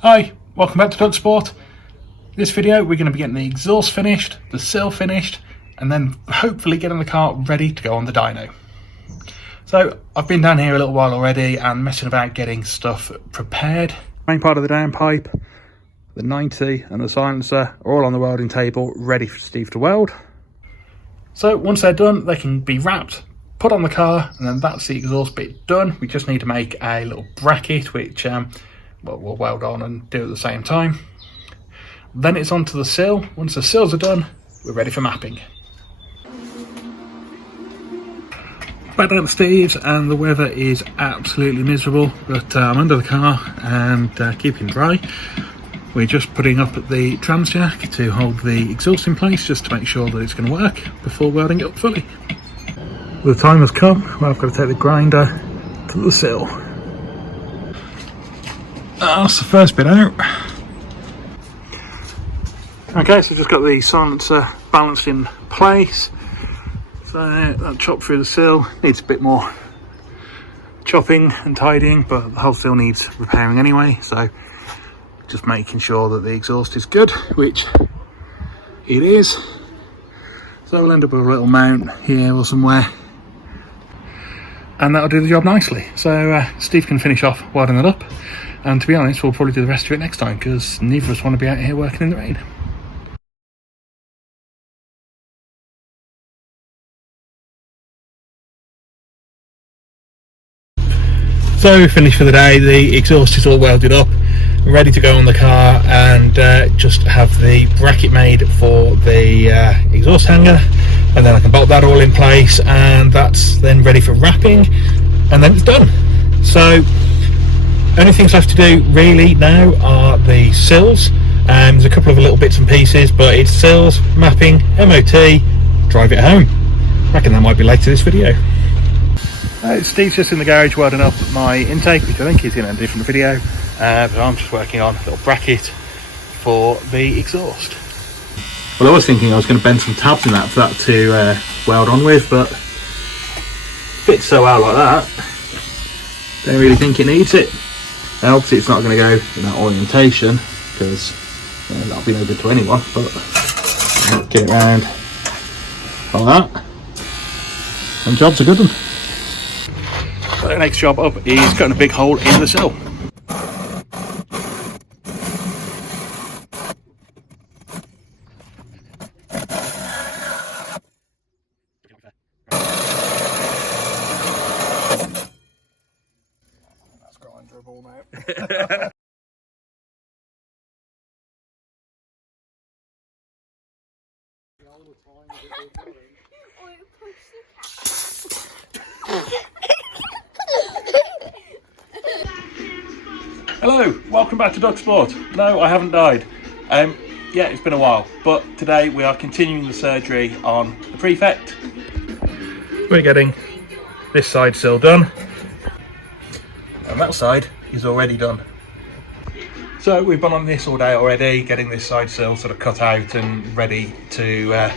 Hi, welcome back to DuckSport. In this video we're going to be getting the exhaust finished, the sill finished, and then hopefully getting the car ready to go on the dyno. So I've been down here a little while already and messing about getting stuff prepared. Main part of the downpipe, the 90 and the silencer are all on the welding table ready for Steve to weld. So once they're done they can be wrapped, put on the car, and then that's the exhaust bit done. We just need to make a little bracket which we'll weld on and do at the same time. Then it's on to the sill. Once the sills are done, we're ready for mapping. Back down to Steve's and the weather is absolutely miserable, but I'm under the car and keeping dry. We're just putting up the trans jack to hold the exhaust in place just to make sure that it's going to work before welding it up fully. The time has come where I've got to take the grinder to the sill. That's the first bit out. Okay, so just got the silencer balanced in place. So that chop through the sill needs a bit more chopping and tidying, but the whole sill needs repairing anyway. So just making sure that the exhaust is good, which it is. So we'll end up with a little mount here or somewhere, and that'll do the job nicely. So Steve can finish off welding it up. And to be honest, we'll probably do the rest of it next time because neither of us want to be out here working in the rain. So we're finished for the day. The exhaust is all welded up, ready to go on the car, and just have the bracket made for the exhaust hanger, and then I can bolt that all in place, and that's then ready for wrapping, and then it's done. So only things left to do really now are the sills. There's a couple of little bits and pieces, but it's sills, mapping, MOT, drive it home. I reckon that might be later this video. Steve's just in the garage welding up my intake, which I think is in a different video, but I'm just working on a little bracket for the exhaust. Well, I was thinking I was going to bend some tabs in that for that to weld on with, but it fits so well like that, don't really think it needs it. Now obviously it's not going to go in that orientation because that'll be no good to anyone, but get it round like that and job's a good one. So the next job up is cutting a big hole in the sill. That's grinderable now. Hello, welcome back to DuckSport. No, I haven't died. Yeah, it's been a while, but today we are continuing the surgery on the Prefect. We're getting this side sill done, and that side is already done. So we've been on this all day already, getting this side sill sort of cut out and ready to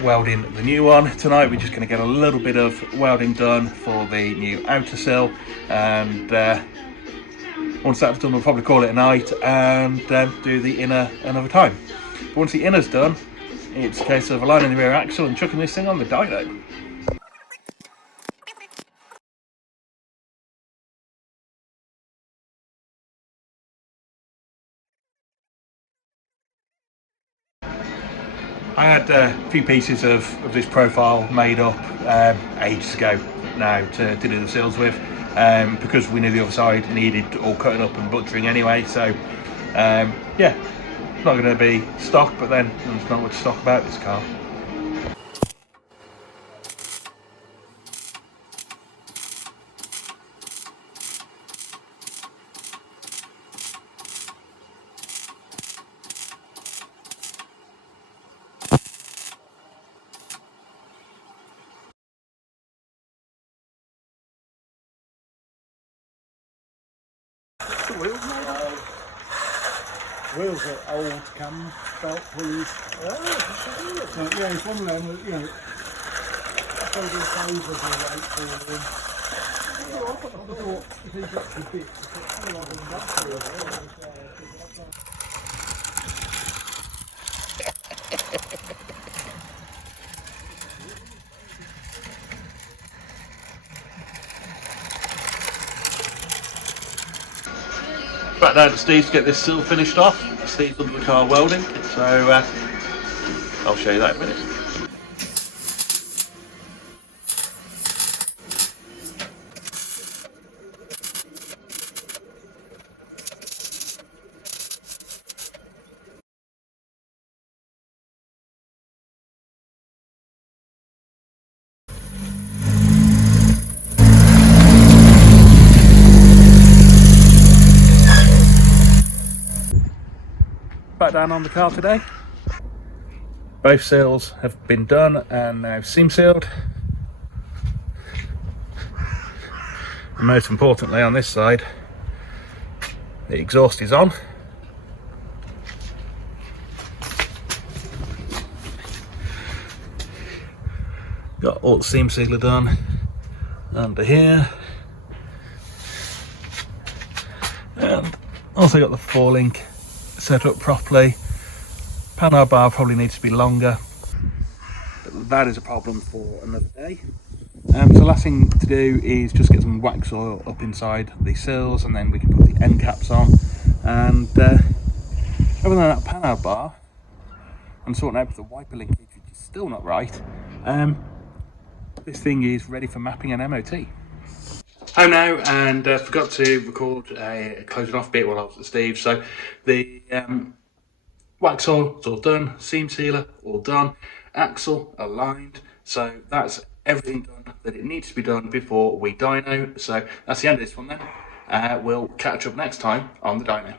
weld in the new one. Tonight we're just going to get a little bit of welding done for the new outer sill, and once that's done we'll probably call it a night and do the inner another time. But once the inner's done, it's a case of aligning the rear axle and chucking this thing on the dyno. I had a few pieces of this profile made up ages ago now to do the sills with, because we knew the other side needed all cutting up and butchering anyway. So yeah, it's not going to be stock, but then there's not much stock about this car. Wheels are old cam belt wheels. Oh, so, yeah, it's one of them that, you know, I thought if he gets the bits, Back down to Steve to get this sill finished off. Steve's under the car welding, so I'll show you that in a minute. Back down on the car today. Both seals have been done and now seam sealed. And most importantly on this side, the exhaust is on. Got all the seam sealer done under here. And also got the 4-link set up properly. Panel bar probably needs to be longer, but that is a problem for another day. So the last thing to do is just get some wax oil up inside the sills, and then we can put the end caps on. And other than that panel bar, I'm sorting out the wiper linkage, which is still not right. This thing is ready for mapping and MOT. Home now, and forgot to record a closing off bit while I was at Steve. So the wax oil is all done, seam sealer all done, axle aligned. So that's everything done that it needs to be done before we dyno. So that's the end of this one then. We'll catch up next time on the dyno.